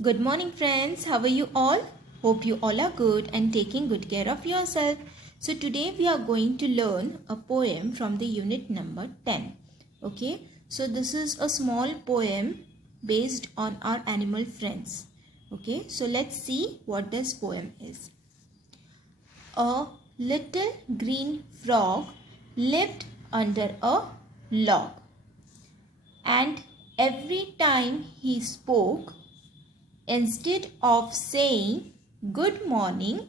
Good morning, friends. How are you all? Hope you all are good and taking good care of yourself. So today we are going to learn a poem from the unit number 10. Okay, so this is a small poem based on our animal friends. Okay, so let's see what this poem is. A little green frog lived under a log, and every time he spoke, instead of saying good morning,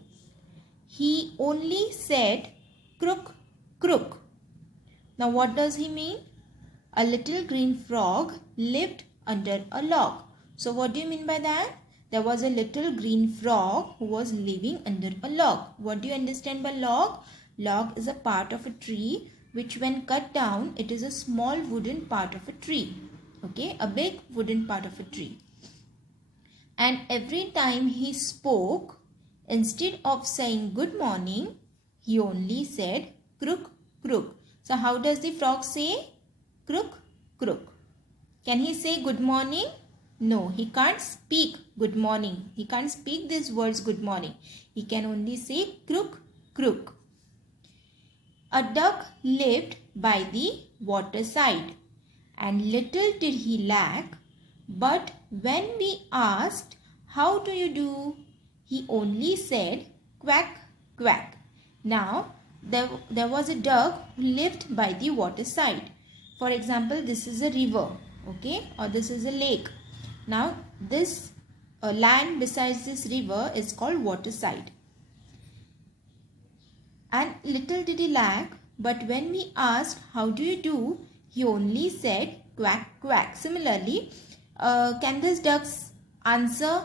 he only said crook, crook. Now, what does he mean? A little green frog lived under a log. So, what do you mean by that? There was a little green frog who was living under a log. What do you understand by log? Log is a part of a tree which, when cut down, it is a small wooden part of a tree. Okay, a big wooden part of a tree. And every time he spoke, instead of saying good morning, he only said crook, crook. So how does the frog say? Crook, crook. Can he say good morning? No, he can't speak good morning. He can't speak these words good morning. He can only say crook, crook. A duck lived by the waterside, and little did he lack. But when we asked, how do you do? He only said, quack, quack. Now, there was a duck who lived by the waterside. For example, this is a river, okay, or this is a lake. Now, this land besides this river is called waterside. And little did he lack, but when we asked, how do you do? He only said, quack, quack. Similarly, can this duck answer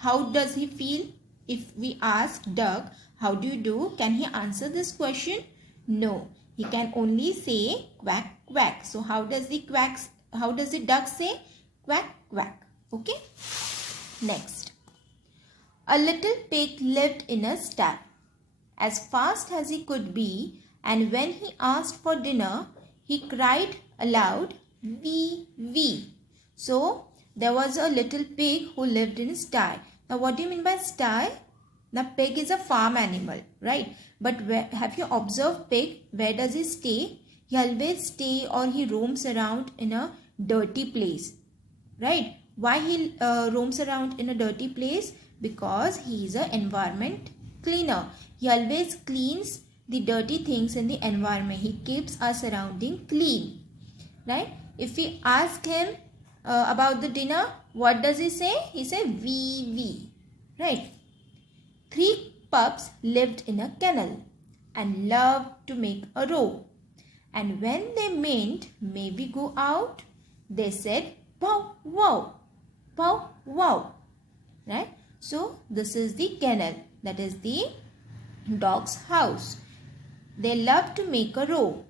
how does he feel? If we ask duck, how do you do? Can he answer this question? No. He can only say quack, quack. So how does the duck say? Quack, quack. Okay. Next. A little pig lived in a sty, as fast as he could be, and when he asked for dinner, he cried aloud, wee, wee. So, there was a little pig who lived in a sty. Now, what do you mean by sty? Now, pig is a farm animal, right? But have you observed pig? Where does he stay? He always stay or he roams around in a dirty place, right? Why he roams around in a dirty place? Because he is an environment cleaner. He always cleans the dirty things in the environment. He keeps our surrounding clean, right? If we ask him about the dinner, what does he say? He says wee wee, right? 3 pups lived in a kennel and loved to make a row. And when they meant, may we go out? They said, wow, wow, wow, wow, right? So, this is the kennel, that is the dog's house. They love to make a row.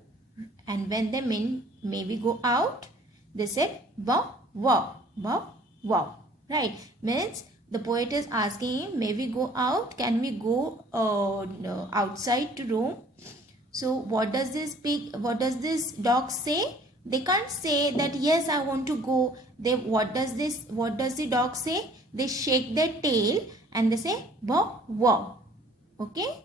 And when they meant, may we go out? They said, wow, wow, wow, wow, right? Means the poet is asking him, may we go out? Can we go outside to roam? So what does this dog say? They can't say that yes, I want to go. What does the dog say? They shake their tail and they say wow, wow. Okay.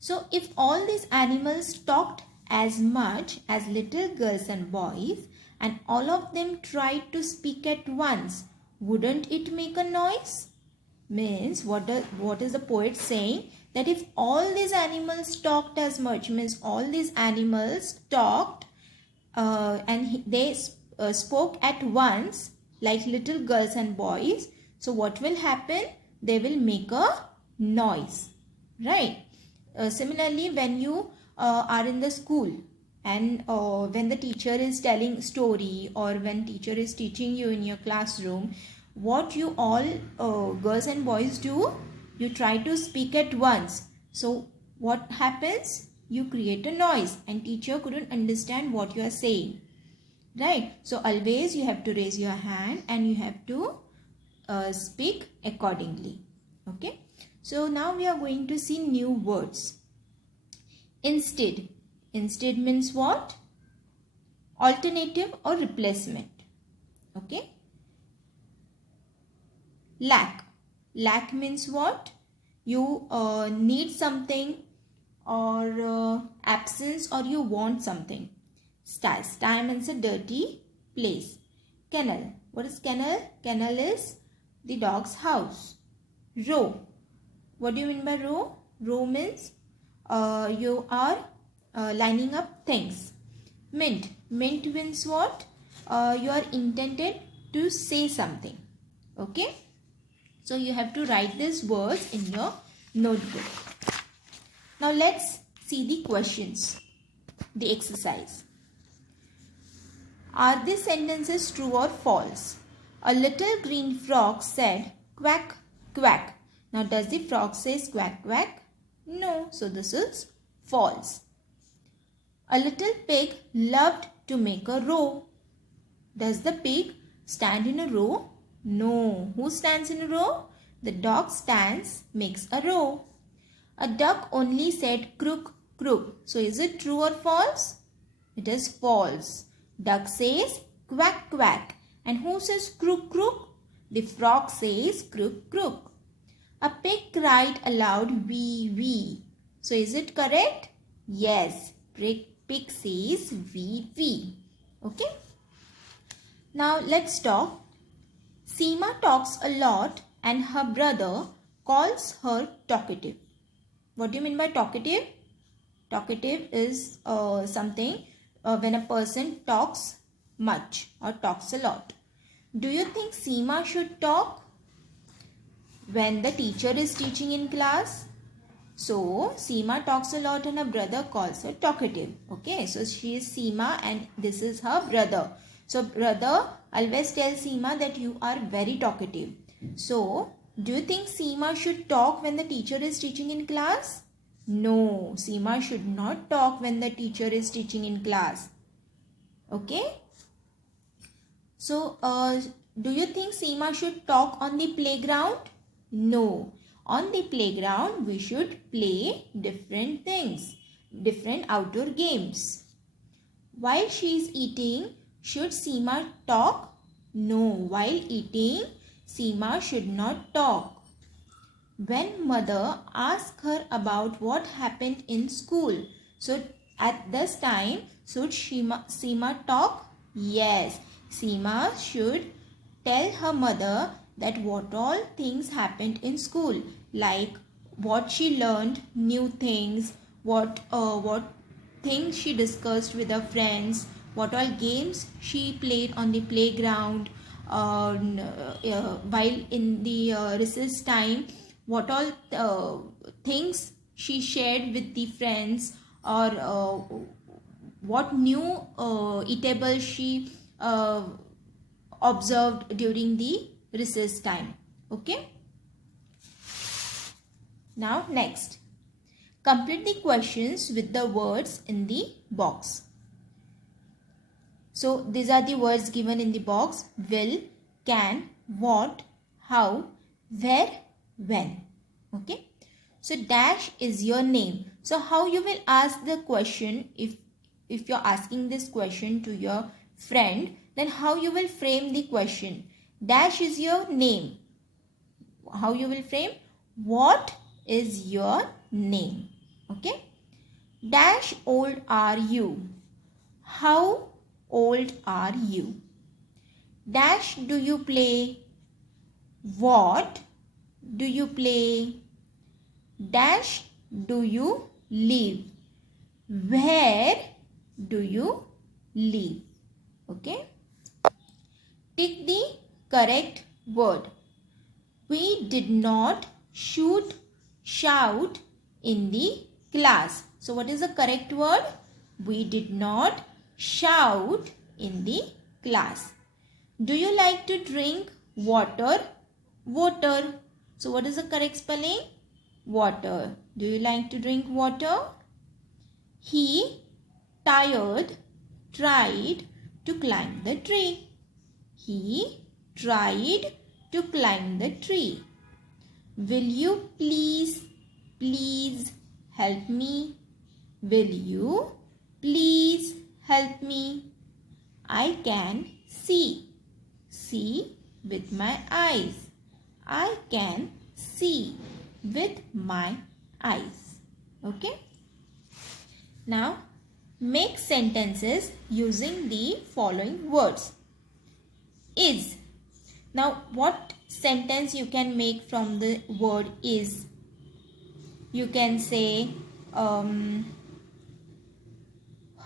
So if all these animals talked as much as little girls and boys, and all of them tried to speak at once, wouldn't it make a noise? Means what is the poet saying? That if all these animals talked as much, means all these animals talked and they spoke at once like little girls and boys. So what will happen? They will make a noise, right? Similarly, when you are in the school and when the teacher is telling story or when teacher is teaching you in your classroom, what you all girls and boys do? You try to speak at once. So what happens? You create a noise and teacher couldn't understand what you are saying, right? So always you have to raise your hand and you have to speak accordingly. Okay. So now we are going to see new words. Instead. Instead means what? Alternative or replacement. Okay. Lack. Lack means what? You need something, or absence, or you want something. Sty. Sty means a dirty place. Kennel. What is kennel? Kennel is the dog's house. Row. What do you mean by row? Row means you are lining up things. Mint. Mint means what? You are intended to say something. Okay. So you have to write these words in your notebook. Now let's see the questions. The exercise. Are these sentences true or false? A little green frog said quack quack. Now does the frog say quack quack? No. So this is false. A little pig loved to make a row. Does the pig stand in a row? No. Who stands in a row? The dog stands, makes a row. A duck only said crook crook. So is it true or false? It is false. Duck says quack quack. And who says crook crook? The frog says crook crook. A pig cried aloud wee wee. So is it correct? Yes. Pig says wee wee. Okay. Now let's talk. Seema talks a lot and her brother calls her talkative. What do you mean by talkative? Talkative is something when a person talks much or talks a lot. Do you think Seema should talk when the teacher is teaching in class? So Seema talks a lot and her brother calls her talkative. Okay, so she is Seema and this is her brother. So brother always tells Seema that you are very talkative. So do you think Seema should talk when the teacher is teaching in class? No, Seema should not talk when the teacher is teaching in class. Okay. So do you think Seema should talk on the playground? No. On the playground, we should play different things, different outdoor games. While she is eating, should Seema talk? No. While eating, Seema should not talk. When mother asks her about what happened in school, so at this time, should Seema talk? Yes. Seema should tell her mother that what all things happened in school, like what she learned, new things, what things she discussed with her friends, what all games she played on the playground, while in the recess time, what all things she shared with the friends, or what new eatable she observed during the recess time. Okay. Now next, complete the questions with the words in the box. So these are the words given in the box: will, can, what, how, where, when. Okay. So dash is your name. So how you will ask the question, if you're asking this question to your friend, then how you will frame the question? Dash is your name. How you will frame? What is your name? Okay. Dash old are you? How old are you? Dash do you play? What do you play? Dash do you live? Where do you live? Okay. Tick the correct word. We did not shout in the class. So what is the correct word? We did not shout in the class. Do you like to drink water? Water. So what is the correct spelling? Water. Do you like to drink water? He tried to climb the tree. He tried to climb the tree. Will you please help me? Will you please help me? I can see with my eyes. I can see with my eyes. Okay. Now make sentences using the following words. Is. Now what sentence you can make from the word is? You can say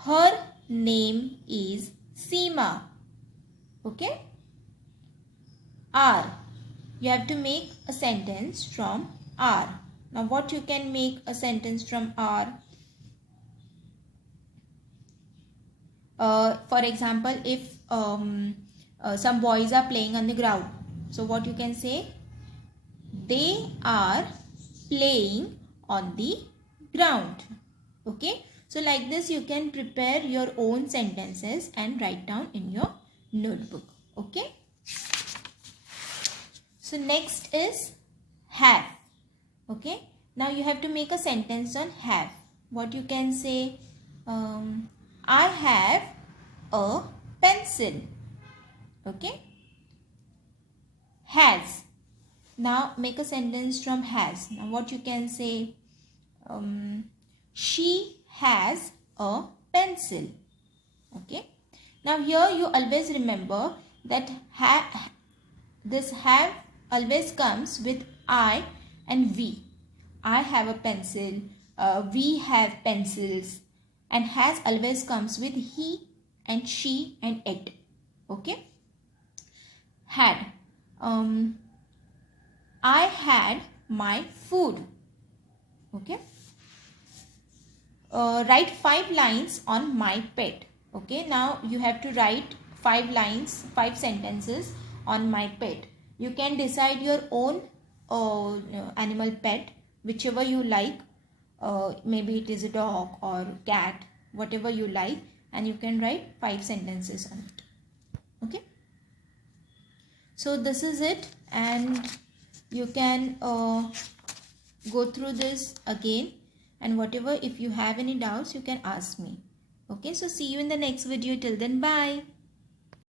her name is Seema. Okay. Are. You have to make a sentence from are. Now what you can make a sentence from are? For example, if some boys are playing on the ground, so what you can say? They are playing on the ground. Okay. So like this you can prepare your own sentences and write down in your notebook. Okay. So next is have. Okay. Now you have to make a sentence on have. What you can say? I have a pencil. Okay. Has. Now make a sentence from has. Now what you can say? She has a pencil. Okay. Now here you always remember that this have always comes with I and we. I have a pencil. We have pencils. And has always comes with he and she and it. Okay. Had. I had my food. Okay. Write 5 lines on my pet. Okay. Now you have to write 5 lines, 5 sentences on my pet. You can decide your own animal pet, whichever you like. Maybe it is a dog or cat, whatever you like, and you can write 5 sentences on it. Okay. So this is it, and you can go through this again, and whatever, if you have any doubts, you can ask me. Okay. So see you in the next video. Till then, bye.